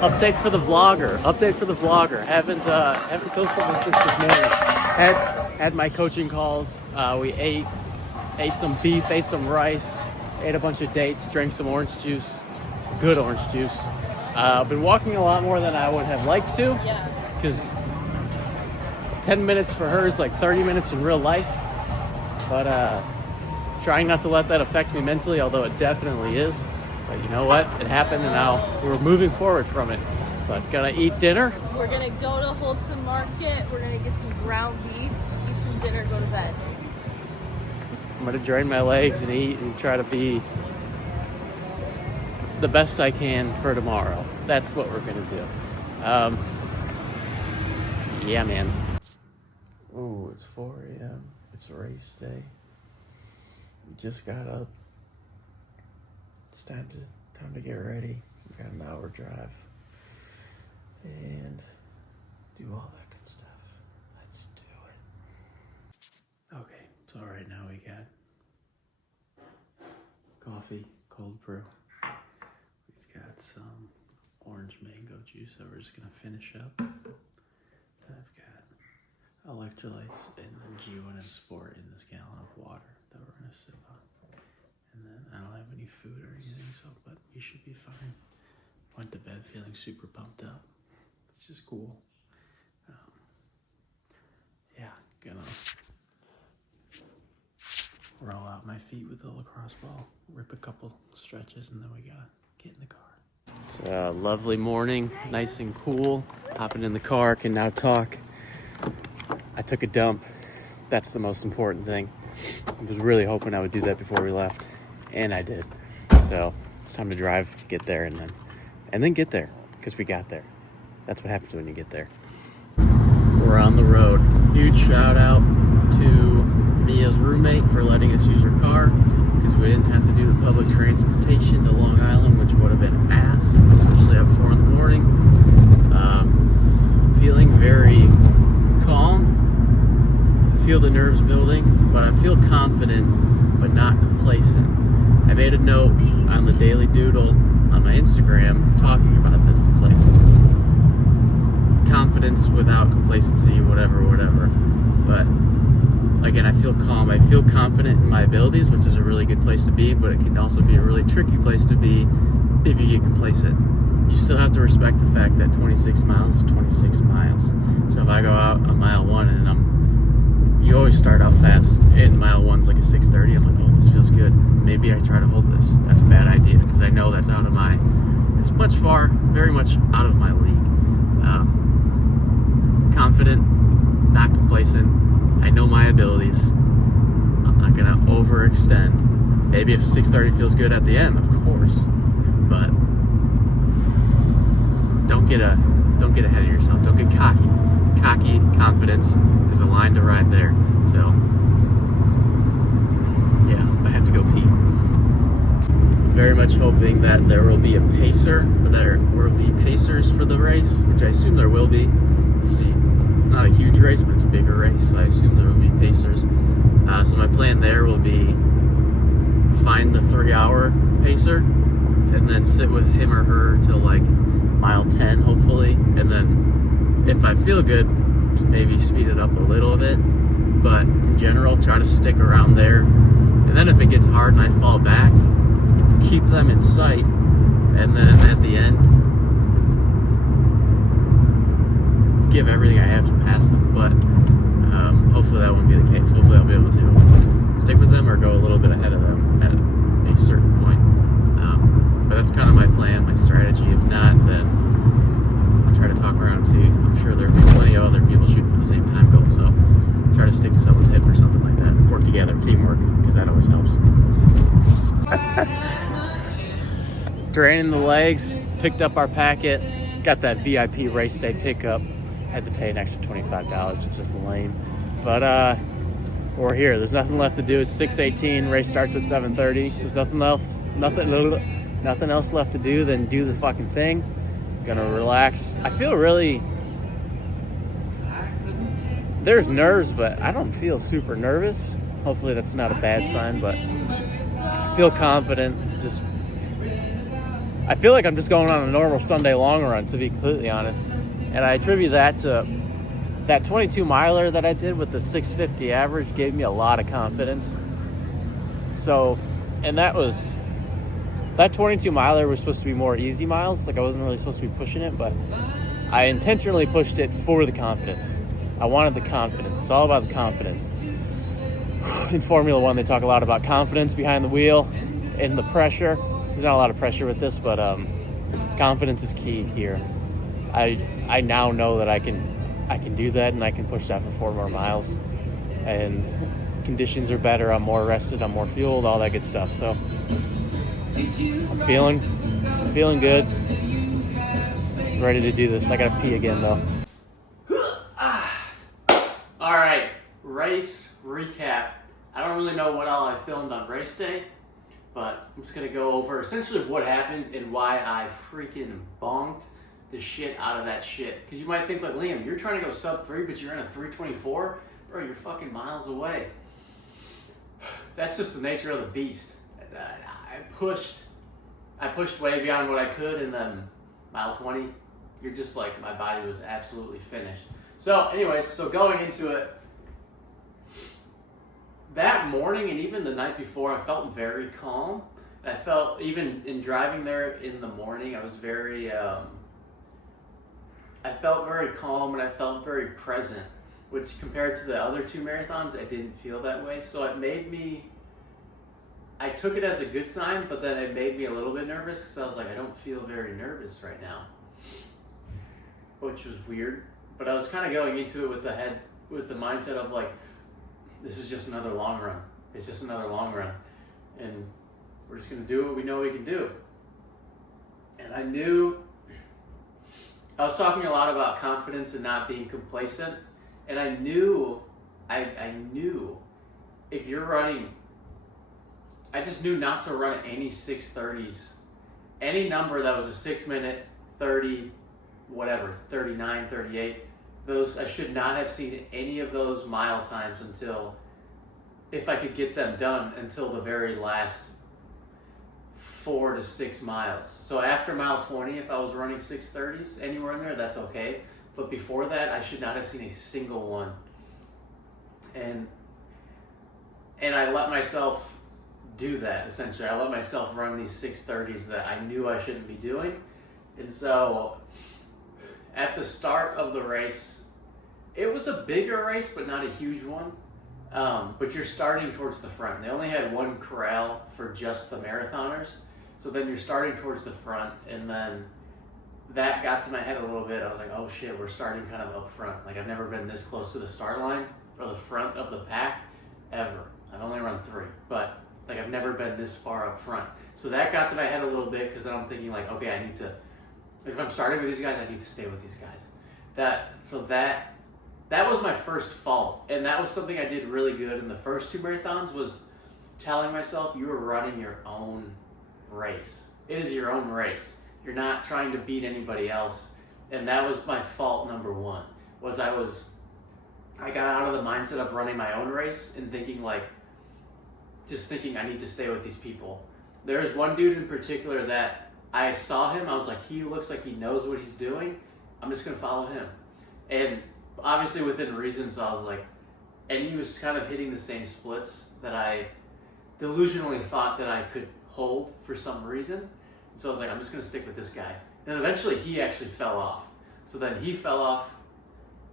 Update for the vlogger. Update for the vlogger. Haven't filmed something since this morning. Had my coaching calls. We ate some beef, ate some rice, ate a bunch of dates, drank some orange juice, some good orange juice. I've been walking a lot more than I would have liked to, because 10 minutes for her is like 30 minutes in real life. But trying not to let that affect me mentally, although it definitely is. But you know what? It happened, and now we're moving forward from it. But gonna eat dinner. We're gonna go to Wholesome Market. We're gonna get some ground beef, eat some dinner, go to bed. I'm gonna drain my legs and eat and try to be the best I can for tomorrow. That's what we're gonna do. Yeah, man. Ooh, it's 4 a.m. It's race day. We just got up. It's time to get ready. We got an hour drive and do all that good stuff. Let's do it. Okay, so right now we got coffee, cold brew. We've got some orange mango juice that we're just gonna finish up. I've got electrolytes and then G1 and Sport in this gallon of water that we're gonna sip on. And then I don't have any food or anything, but we should be fine. Went to bed feeling super pumped up, which is cool. Yeah, gonna roll out my feet with a lacrosse ball, rip a couple stretches, and then we gotta get in the car. It's a lovely morning, nice and cool. Hopping in the car, can now talk. I took a dump. That's the most important thing. I was really hoping I would do that before we left, and I did. So it's time to drive, get there, and then get there, because we got there. That's what happens when you get there. We're on the road. Huge shout out to Mia's roommate for letting us use her car, because we didn't have to do the public transportation to Long Island, which would have been ass, especially at 4 in the morning. Feeling very calm. Feel the nerves building, but I feel confident, but not complacent. I made a note on the Daily Doodle on my Instagram talking about this. It's like confidence without complacency, whatever. But again, I feel calm. I feel confident in my abilities, which is a really good place to be, but it can also be a really tricky place to be if you get complacent. You still have to respect the fact that 26 miles is 26 miles. So if I go out on mile 1 and you always start out fast, and mile 1's like a 6:30, I'm like, oh, this feels good. Maybe I try to hold this. That's a bad idea, because I know that's it's very much out of my league. Confident, not complacent. I know my abilities. I'm not gonna overextend. Maybe if 6:30 feels good at the end, of course, but don't get ahead of yourself. Don't get cocky. Confidence. There's a line to ride there. So yeah, I have to go pee. Very much hoping that there will be a pacer, or there will be pacers for the race, which I assume there will be. Usually not a huge race, but it's a bigger race, so I assume there will be pacers. So my plan there will be find the 3-hour pacer and then sit with him or her till like mile 10, hopefully, and then if I feel good, maybe speed it up a little bit, but in general, try to stick around there. And then if it gets hard and I fall back, keep them in sight, and then at the end, give everything I have to pass them. But hopefully that won't be the case. Hopefully I'll be able to stick with them or go a little bit ahead of them at a certain point. But that's kind of my plan, my strategy. If not, then I'll try to talk around and see. I'm sure there'll be plenty of other people shooting for the same time goal, so try to stick to someone's hip or something like that. Work together, teamwork, because that always helps. Draining the legs, picked up our packet, got that VIP race day pickup. Had to pay an extra $25, which is lame. But we're here. There's nothing left to do. It's 6:18. Race starts at 7:30. There's nothing else left to do than do the fucking thing. Gonna relax. I feel really... There's nerves, but I don't feel super nervous. Hopefully that's not a bad sign, but I feel confident. Just I feel like I'm just going on a normal Sunday long run, to be completely honest. And I attribute that to that 22 miler that I did with the 650 average gave me a lot of confidence. So, and that 22 miler was supposed to be more easy miles. Like I wasn't really supposed to be pushing it, but I intentionally pushed it for the confidence. I wanted the confidence. It's all about the confidence. In Formula One, they talk a lot about confidence behind the wheel and the pressure. There's not a lot of pressure with this, but confidence is key here. I now know that I can do that, and I can push that for 4 more miles. And conditions are better. I'm more rested. I'm more fueled. All that good stuff. So I'm feeling good. Ready to do this. I gotta pee again though. All right, race recap. I don't really know what all I filmed on race day, but I'm just gonna go over essentially what happened and why I freaking bonked the shit out of that shit. Because you might think like, Liam, you're trying to go sub 3, but you're in a 324? Bro, you're fucking miles away. That's just the nature of the beast. I pushed way beyond what I could, and then mile 20, you're just like, my body was absolutely finished. So anyways, so going into it, that morning and even the night before, I felt very calm. I felt, even in driving there in the morning, I was very, I felt very calm and I felt very present, which compared to the other 2 marathons, I didn't feel that way. So it made me, I took it as a good sign, but then it made me a little bit nervous because I was like, I don't feel very nervous right now, which was weird. But I was kind of going into it with the mindset of like, this is just another long run. It's just another long run. And we're just going to do what we know we can do. And I was talking a lot about confidence and not being complacent. And I knew if you're running, I just knew not to run any 6:30s. Any number that was a 6 minute, 30, whatever, 39, 38, those, I should not have seen any of those mile times until, if I could get them done, until the very last 4 to 6 miles. So after mile 20, if I was running 6:30s, anywhere in there, that's okay. But before that, I should not have seen a single one. And I let myself do that, essentially. I let myself run these 6:30s that I knew I shouldn't be doing. And so at the start of the race, it was a bigger race, but not a huge one. But you're starting towards the front. They only had 1 corral for just the marathoners. So then you're starting towards the front, and then that got to my head a little bit. I was like, oh shit, we're starting kind of up front. Like I've never been this close to the start line or the front of the pack ever. I've only run 3, but like I've never been this far up front. So that got to my head a little bit, because then I'm thinking like, okay, I need to, if I'm starting with these guys, I need to stay with these guys. That was my first fault. And that was something I did really good in the first 2 marathons, was telling myself you were running your own race. It is your own race. You're not trying to beat anybody else. And that was my fault number 1, was I got out of the mindset of running my own race and thinking I need to stay with these people. There's one dude in particular that I saw him, I was like, he looks like he knows what he's doing. I'm just gonna follow him. And obviously within reason, so I was like, and he was kind of hitting the same splits that I delusionally thought that I could hold for some reason. And so I was like, I'm just gonna stick with this guy. And eventually he actually fell off. So then he fell off.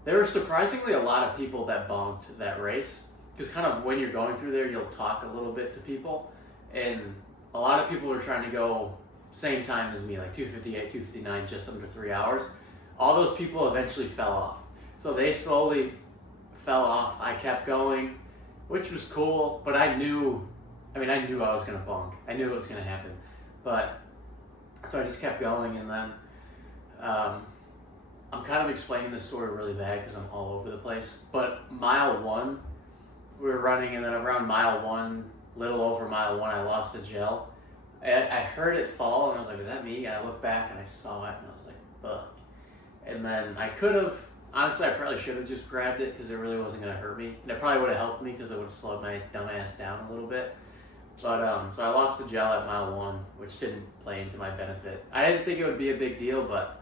There were surprisingly a lot of people that bonked that race, because kind of when you're going through there, you'll talk a little bit to people. And a lot of people were trying to go same time as me, like 2:58, 2:59, just under 3 hours. All those people eventually fell off. So they slowly fell off. I kept going, which was cool, but I knew I was gonna bonk. I knew it was gonna happen. But, so I just kept going, and then, I'm kind of explaining this story really bad because I'm all over the place. But mile 1, we were running, and then around mile 1, little over mile 1, I lost a gel. I heard it fall, and I was like, is that me? And I looked back, and I saw it, and I was like, fuck. And then I could have, honestly, I probably should have just grabbed it, because it really wasn't going to hurt me. And it probably would have helped me, because it would have slowed my dumb ass down a little bit. So I lost the gel at mile 1, which didn't play into my benefit. I didn't think it would be a big deal, but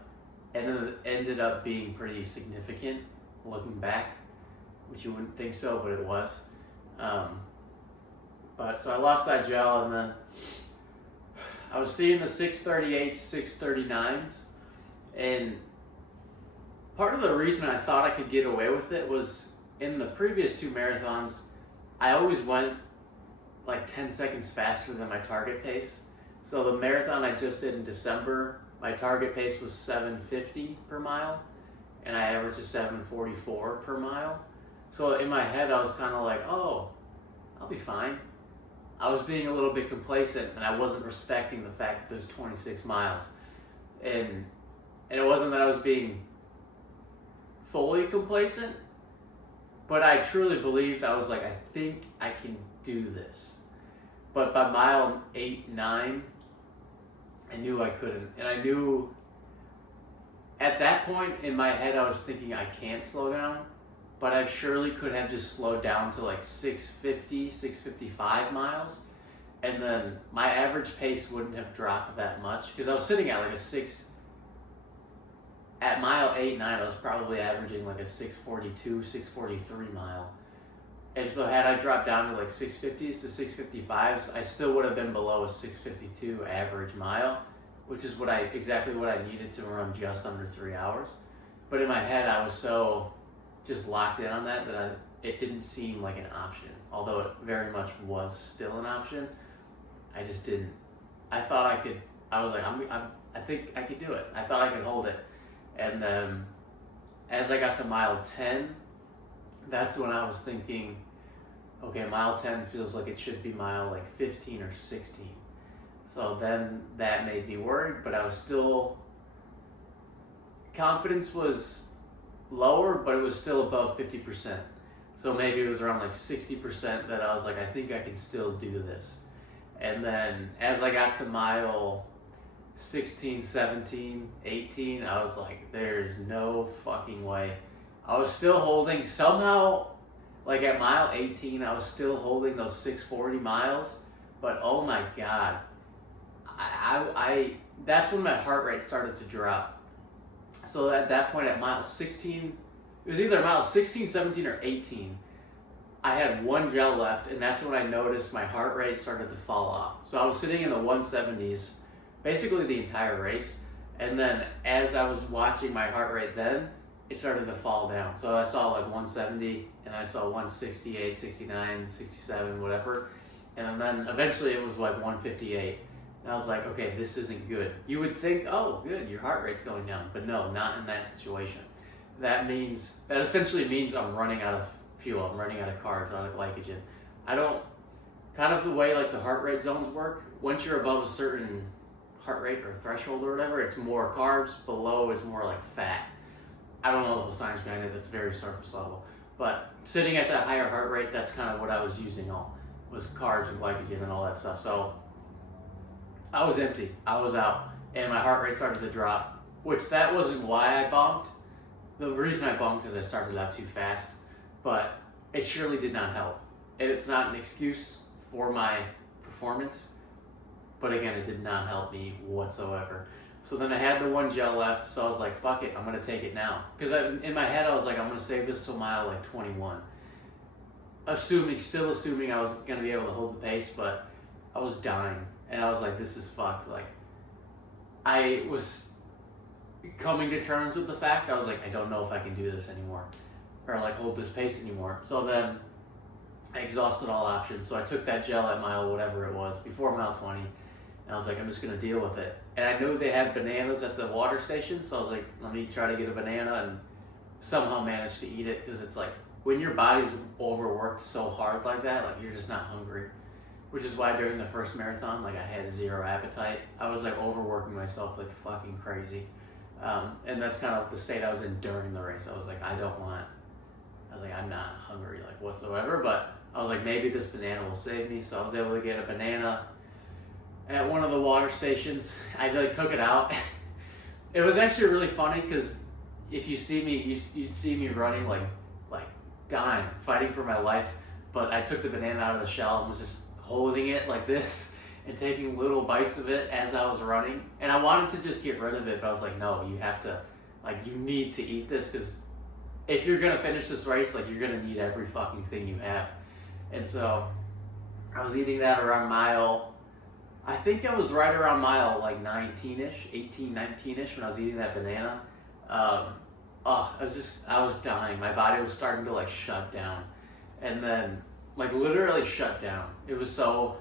ended up being pretty significant looking back, which you wouldn't think so, but it was. But so I lost that gel, and then I was seeing the 638s, 639s, and part of the reason I thought I could get away with it was in the previous 2 marathons, I always went like 10 seconds faster than my target pace. So the marathon I just did in December, my target pace was 7:50 per mile, and I averaged a 7:44 per mile. So in my head, I was kind of like, oh, I'll be fine. I was being a little bit complacent, and I wasn't respecting the fact that it was 26 miles. And it wasn't that I was being fully complacent, but I truly believed, I was like, I think I can do this. But by mile 8, 9, I knew I couldn't. And I knew at that point in my head, I was thinking I can't slow down, but I surely could have just slowed down to like 650, 655 miles. And then my average pace wouldn't have dropped that much, because I was sitting at like a 6, at mile 8, 9, I was probably averaging like a 642, 643 mile. And so had I dropped down to like 650s to 655s, I still would have been below a 652 average mile, which is exactly what I needed to run just under 3 hours. But in my head, I was so just locked in on that it didn't seem like an option. Although it very much was still an option, I just didn't. I thought I could. I was like, I think I could do it. I thought I could hold it. And then as I got to mile 10, that's when I was thinking, okay, mile 10 feels like it should be mile like 15 or 16. So then that made me worried, but I was still, confidence was lower, but it was still above 50%. So maybe it was around like 60% that I was like, I think I can still do this. And then as I got to mile 16, 17, 18, I was like, there's no fucking way. I was still holding, somehow, like at mile 18, I was still holding those 640 miles, but oh my God, I that's when my heart rate started to drop. So at that point at mile 16, it was either mile 16, 17, or 18, I had 1 gel left, and that's when I noticed my heart rate started to fall off. So I was sitting in the 170s basically the entire race, and then as I was watching my heart rate then, it started to fall down. So I saw like 170, and I saw 168, 69, 67, whatever. And then eventually it was like 158. And I was like, okay, this isn't good. You would think, oh, good, your heart rate's going down. But no, not in that situation. That essentially means I'm running out of fuel. I'm running out of carbs, out of glycogen. Kind of the way like the heart rate zones work, once you're above a certain heart rate or threshold or whatever, it's more carbs, below is more like fat. I don't know the whole science behind it, that's very surface level. But sitting at that higher heart rate, that's kind of what I was using was carbs and glycogen and all that stuff. So I was empty, I was out, and my heart rate started to drop, which that wasn't why I bonked. The reason I bonked is I started out too fast, but it surely did not help. It's not an excuse for my performance, but again, it did not help me whatsoever. So then I had the 1 gel left, so I was like, fuck it, I'm gonna take it now. Because in my head, I was like, I'm gonna save this till mile like 21. Still assuming I was gonna be able to hold the pace, but I was dying. And I was like, this is fucked. Like, I was coming to terms with the fact, I was like, I don't know if I can do this anymore. Or like hold this pace anymore. So then I exhausted all options. So I took that gel at mile whatever it was, before mile 20. And I was like, I'm just gonna deal with it. And I knew they had bananas at the water station, so I was like, let me try to get a banana, and somehow managed to eat it, because it's like, when your body's overworked so hard like that, like you're just not hungry. Which is why during the first marathon, like I had 0 appetite. I was like overworking myself like fucking crazy. And that's kind of the state I was in during the race. I was like, I'm not hungry like whatsoever, but I was like, maybe this banana will save me. So I was able to get a banana at one of the water stations. I like took it out. It was actually really funny, because if you see me, you'd see me running like dying, fighting for my life. But I took the banana out of the shell and was just holding it like this and taking little bites of it as I was running. And I wanted to just get rid of it, but I was like, no, you have to, like, you need to eat this, because if you're gonna finish this race, like, you're gonna need every fucking thing you have. And so I was eating that around mile, I think I was right around mile like 19-ish, 18, 19-ish when I was eating that banana. I was dying. My body was starting to like shut down. And then like literally shut down. It was so,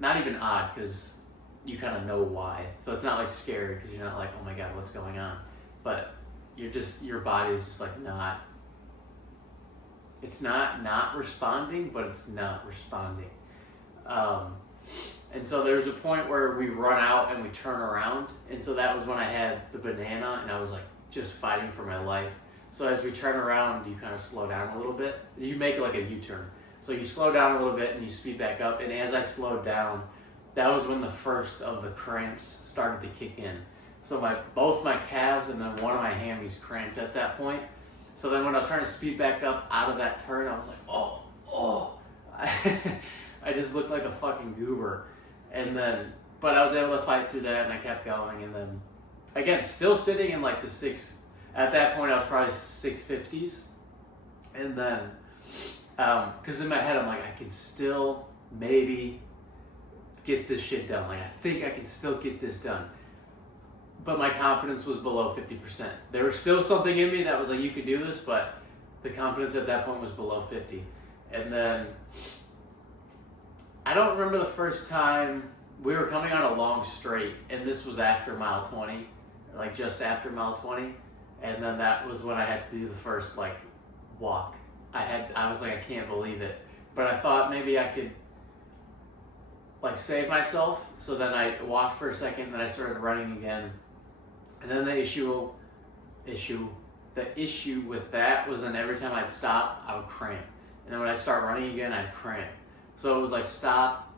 not even odd, because you kind of know why. So it's not like scary, because you're not like, oh my God, what's going on? But you're just, your body is just like not, it's not responding, but it's not responding. And so there's a point where we run out and we turn around. And so that was when I had the banana and I was like just fighting for my life. So as we turn around, you kind of slow down a little bit. You make like a U-turn. So you slow down a little bit and you speed back up. And as I slowed down, that was when the first of the cramps started to kick in. So both my calves and then one of my hammies cramped at that point. So then when I was trying to speed back up out of that turn, I was like, oh. I just looked like a fucking goober. And then, but I was able to fight through that and I kept going. And then, again, still sitting in like at that point I was probably 650s. And then, because in my head I'm like, I can still maybe get this shit done. Like, I think I can still get this done. But my confidence was below 50%. There was still something in me that was like, you can do this, but the confidence at that point was below 50. And then, I don't remember the first time we were coming on a long straight, and this was after mile 20, like just after mile 20. And then that was when I had to do the first like walk. I was like, I can't believe it. But I thought maybe I could like save myself. So then I walked for a second, then I started running again. And then the issue with that was then every time I'd stop, I would cramp. And then when I'd start running again, I'd cramp. So it was like stop,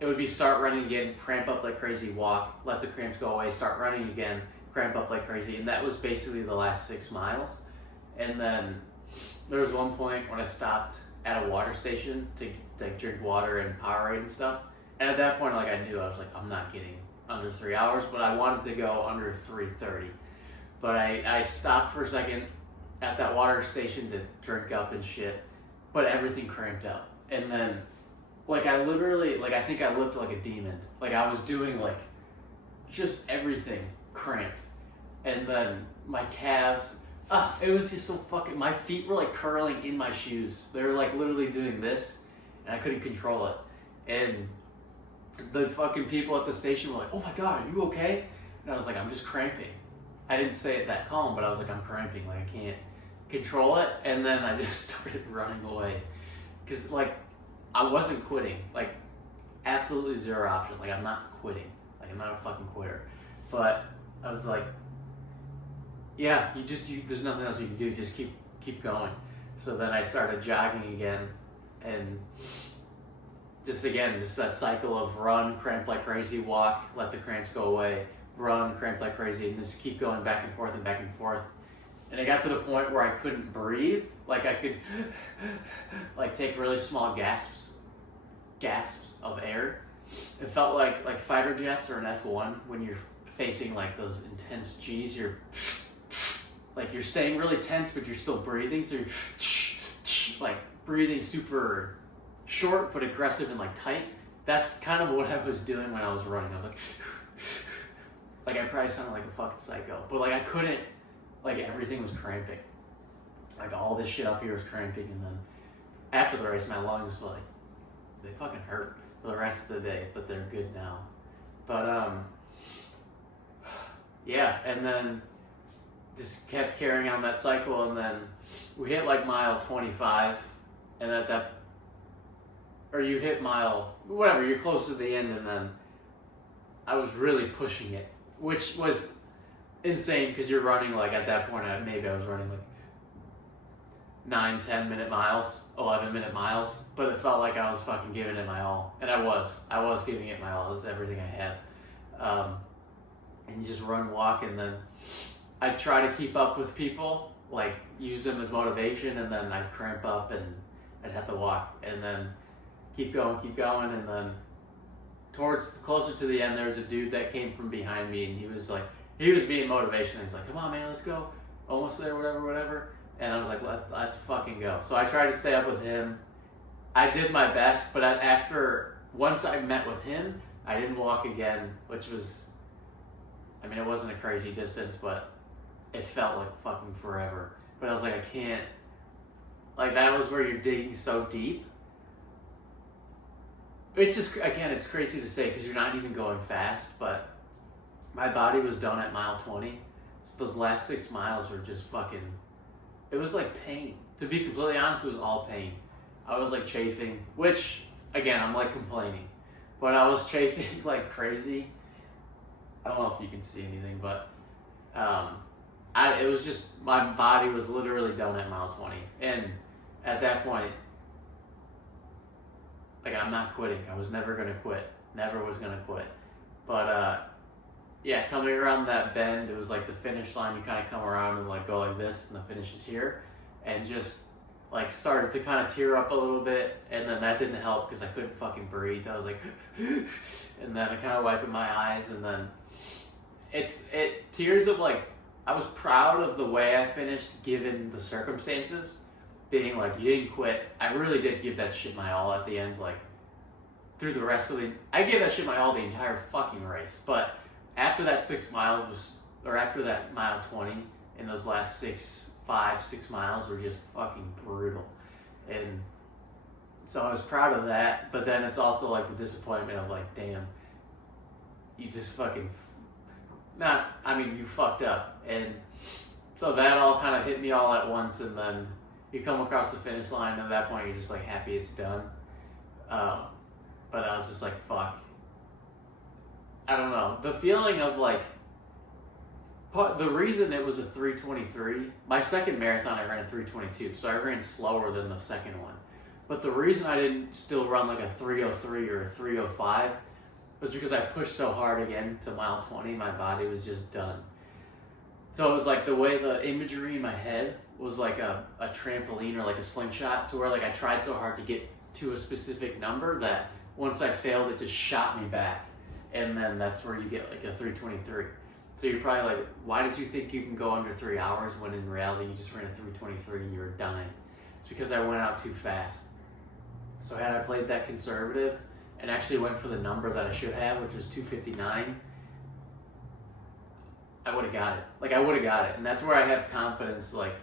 it would be start running again, cramp up like crazy, walk, let the cramps go away, start running again, cramp up like crazy. And that was basically the last 6 miles. And then there was one point when I stopped at a water station to like drink water and Powerade and stuff. And at that point, like I knew, I was like, I'm not getting under 3 hours, but I wanted to go under 3:30. But I stopped for a second at that water station to drink up and shit, but everything cramped up. And then, like I literally, like I think I looked like a demon. Like I was doing like, just everything cramped. And then my calves, it was just so fucking, my feet were like curling in my shoes. They were like literally doing this, and I couldn't control it. And the fucking people at the station were like, oh my God, are you okay? And I was like, I'm just cramping. I didn't say it that calm, but I was like, I'm cramping, like I can't control it. And then I just started running away. Because like, I wasn't quitting, like absolutely zero option. Like I'm not quitting, like I'm not a fucking quitter. But I was like, yeah, there's nothing else you can do, just keep going. So then I started jogging again, and just that cycle of run, cramp like crazy, walk, let the cramps go away, run, cramp like crazy, and just keep going back and forth and back and forth. And it got to the point where I couldn't breathe. Like I could like take really small gasps of air. It felt like fighter jets or an F1 when you're facing like those intense G's. You're like you're staying really tense, but you're still breathing. So you're like breathing super short but aggressive and like tight. That's kind of what I was doing when I was running. I was like I probably sounded like a fucking psycho, but like I couldn't, like everything was cramping. Like all this shit up here was cramping, and then after the race my lungs were like, they fucking hurt for the rest of the day, but they're good now. But yeah, and then just kept carrying on that cycle, and then we hit like mile 25, and or you hit mile, whatever, you're close to the end, and then I was really pushing it, which was insane, because you're running like, at that point, maybe I was running like 9-10 minute miles, 11 minute miles, but it felt like I was fucking giving it my all, and I was giving it my all. It was everything I had. And you just run, walk, and then I try to keep up with people, like use them as motivation, and then I'd cramp up and I'd have to walk. And then keep going, and then towards closer to the end, there was a dude that came from behind me, and he was being motivational. He's like, "Come on, man, let's go, almost there, whatever." And I was like, let's fucking go. So I tried to stay up with him. I did my best, but once I met with him, I didn't walk again, which was, I mean, it wasn't a crazy distance, but it felt like fucking forever. But I was like, I can't, like, that was where you're digging so deep. It's just, again, it's crazy to say because you're not even going fast, but my body was done at mile 20. So those last 6 miles were just fucking, it was like pain. To be completely honest, it was all pain. I was like chafing, which, again, I'm like complaining, but I was chafing like crazy. I don't know if you can see anything, but it was just, my body was literally done at mile 20. And at that point, like, I'm not quitting. I was never going to quit. Never was going to quit. But, yeah, coming around that bend, it was like the finish line. You kind of come around and like go like this, and the finish is here. And just like started to kind of tear up a little bit. And then that didn't help because I couldn't fucking breathe. I was like, and then I kind of wiping my eyes. And then tears of like, I was proud of the way I finished given the circumstances. Being like, you didn't quit. I really did give that shit my all at the end. Like, through the rest of I gave that shit my all the entire fucking race. But after that 6 miles after that mile 20, and those last 6 miles were just fucking brutal. And so I was proud of that. But then it's also like the disappointment of like, damn, you just fucking, you fucked up. And so that all kind of hit me all at once, and then you come across the finish line, and at that point you're just like happy it's done. But I was just like, fuck. I don't know. The feeling of like, the reason it was a 3:23, my second marathon I ran a 3:22, so I ran slower than the second one. But the reason I didn't still run like a 3:03 or a 3:05 was because I pushed so hard again to mile 20, my body was just done. So it was like the way the imagery in my head was like a trampoline or like a slingshot, to where like I tried so hard to get to a specific number that once I failed, it just shot me back. And then that's where you get like a 3:23. So you're probably like, why did you think you can go under 3 hours when in reality you just ran a 3:23 and you were dying? It's because I went out too fast. So had I played that conservative and actually went for the number that I should have, which was 2:59, I would have got it. Like, I would have got it. And that's where I have confidence. Like,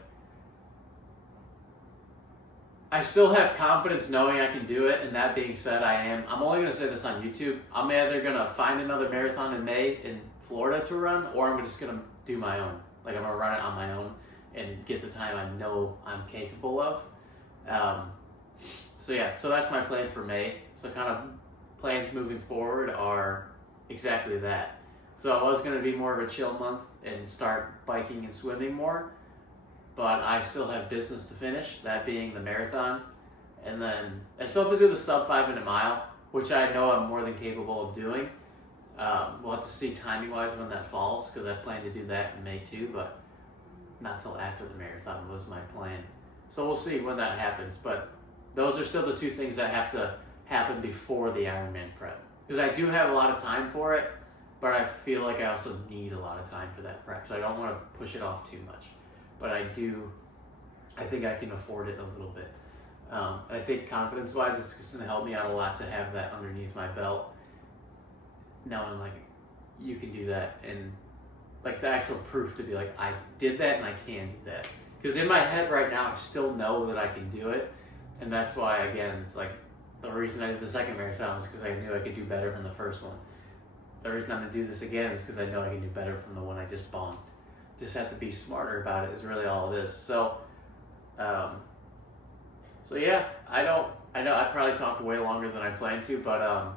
I still have confidence knowing I can do it. And that being said, I'm only going to say this on YouTube. I'm either going to find another marathon in May in Florida to run, or I'm just going to do my own. Like, I'm going to run it on my own and get the time I know I'm capable of. So that's my plan for May. So kind of plans moving forward are exactly that. So I was going to be more of a chill month and start biking and swimming more, but I still have business to finish, that being the marathon. And then I still have to do the sub 5-minute mile, which I know I'm more than capable of doing. We'll have to see timing-wise when that falls, because I plan to do that in May too, but not till after the marathon was my plan. So we'll see when that happens, but those are still the two things that have to happen before the Ironman prep. Because I do have a lot of time for it, but I feel like I also need a lot of time for that prep, so I don't want to push it off too much. But I think I can afford it a little bit. And I think confidence-wise, it's just going to help me out a lot to have that underneath my belt. Knowing, like, you can do that, and, like, the actual proof to be like, I did that and I can do that. Because in my head right now, I still know that I can do it. And that's why, again, it's like, the reason I did the second marathon was because I knew I could do better than the first one. The reason I'm going to do this again is because I know I can do better from the one I just bonked. Just have to be smarter about it is really all it is. So yeah, I know I probably talked way longer than I planned to, but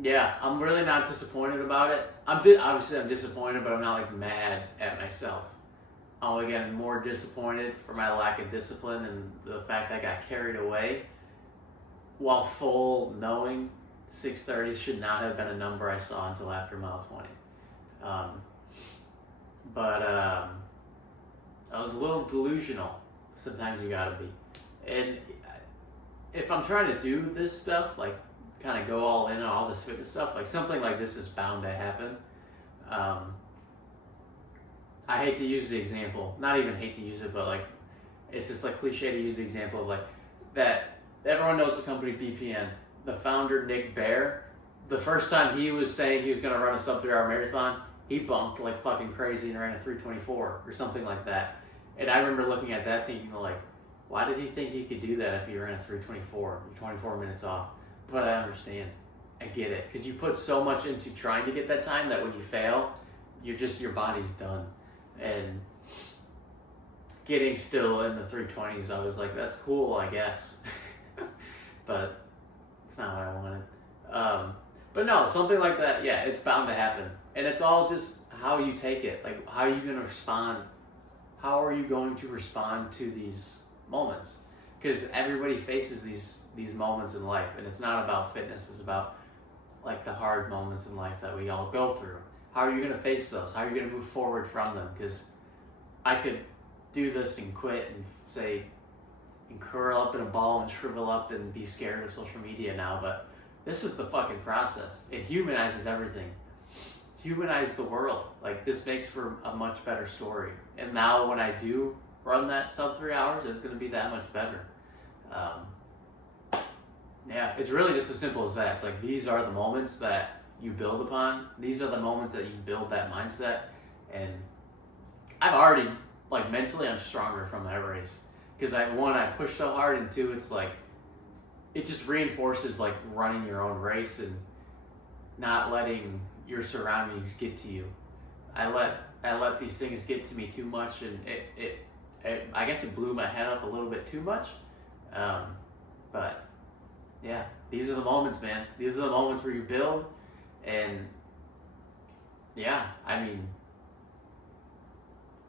yeah, I'm really not disappointed about it. Obviously I'm disappointed, but I'm not like mad at myself. I'm again more disappointed for my lack of discipline and the fact that I got carried away, while full knowing 6:30 should not have been a number I saw until after mile 20. I was a little delusional. Sometimes you gotta be. And if I'm trying to do this stuff, like kind of go all in on all this fitness stuff, like something like this is bound to happen. I hate to use the example, not even hate to use it, but like, it's just like cliche to use the example of like that everyone knows the company BPN. The founder, Nick Bare, the first time he was saying he was going to run a sub 3 hour marathon, he bunked like fucking crazy and ran a 3:24 or something like that. And I remember looking at that thinking like, why did he think he could do that if he ran a 3:24, 24 minutes off? But I understand. I get it. Because you put so much into trying to get that time that when you fail, your body's done. And getting still in the 3:20s, I was like, that's cool, I guess. But it's not what I wanted. But no, something like that, yeah, it's bound to happen. And it's all just how you take it. Like, how are you going to respond? How are you going to respond to these moments? Because everybody faces these moments in life. And it's not about fitness. It's about, like, the hard moments in life that we all go through. How are you going to face those? How are you going to move forward from them? Because I could do this and quit and say, and curl up in a ball and shrivel up and be scared of social media now, but this is the fucking process. It humanizes everything. Humanize the world. Like, this makes for a much better story. And now when I do run that sub 3 hours, it's going to be that much better. Yeah, it's really just as simple as that. It's like, these are the moments that you build upon. These are the moments that you build that mindset. And I've already, like, mentally, I'm stronger from that race. Because one, I push so hard, and two, it's like, it just reinforces like running your own race and not letting your surroundings get to you. I let these things get to me too much, and it I guess it blew my head up a little bit too much. But yeah, these are the moments, man. These are the moments where you build, and yeah, I mean,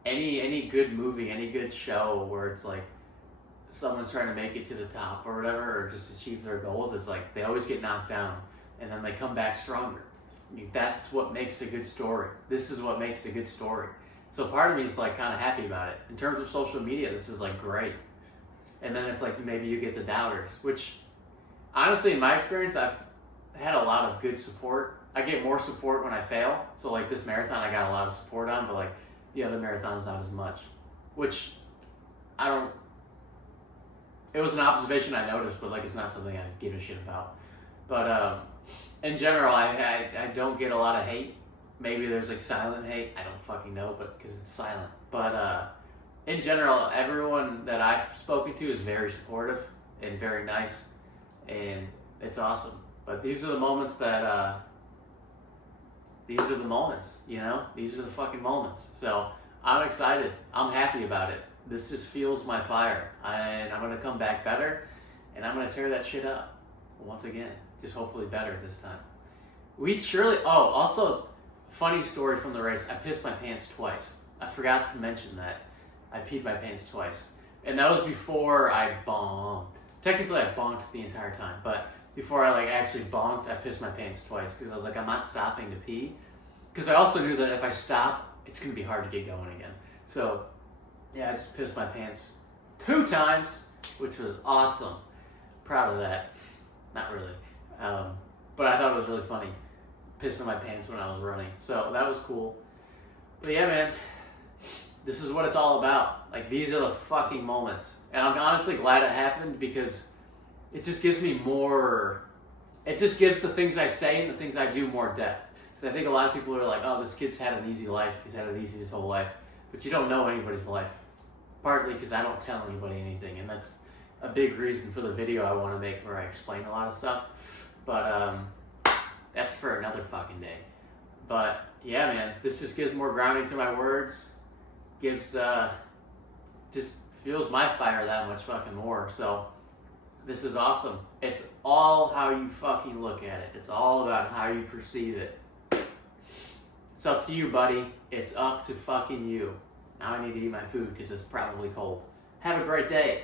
any good movie, any good show where it's like someone's trying to make it to the top or whatever, or just achieve their goals, it's like they always get knocked down and then they come back stronger. That's what makes a good story. This is what makes a good story. So part of me is like kind of happy about it. In terms of social media, this is like great. And then it's like maybe you get the doubters, which honestly in my experience, I've had a lot of good support. I get more support when I fail. So like this marathon I got a lot of support on, but like the other marathons not as much. Which it was an observation I noticed, but like it's not something I give a shit about. But in general, I don't get a lot of hate. Maybe there's like silent hate. I don't fucking know, but because it's silent. But in general, everyone that I've spoken to is very supportive and very nice, and it's awesome. But these are the moments that these are the moments, you know? These are the fucking moments. So I'm excited. I'm happy about it. This just fuels my fire. And I'm going to come back better, and I'm going to tear that shit up once again. Just hopefully better this time. Also, funny story from the race. I pissed my pants twice. I forgot to mention that. I peed my pants twice. And that was before I bonked. Technically, I bonked the entire time, but before I like actually bonked, I pissed my pants twice because I was like, I'm not stopping to pee. Because I also knew that if I stop, it's going to be hard to get going again. So, yeah, I just pissed my pants 2 times, which was awesome. Proud of that. Not really. But I thought it was really funny, pissing my pants when I was running. So that was cool. But yeah, man, this is what it's all about. Like, these are the fucking moments. And I'm honestly glad it happened because it just gives me more, it just gives the things I say and the things I do more depth. Because I think a lot of people are like, oh, this kid's had an easy life. He's had it easy his whole life. But you don't know anybody's life. Partly because I don't tell anybody anything. And that's a big reason for the video I want to make where I explain a lot of stuff. But that's for another fucking day. But yeah, man, this just gives more grounding to my words. Gives, just fuels my fire that much fucking more. So this is awesome. It's all how you fucking look at it. It's all about how you perceive it. It's up to you, buddy. It's up to fucking you. Now I need to eat my food because it's probably cold. Have a great day.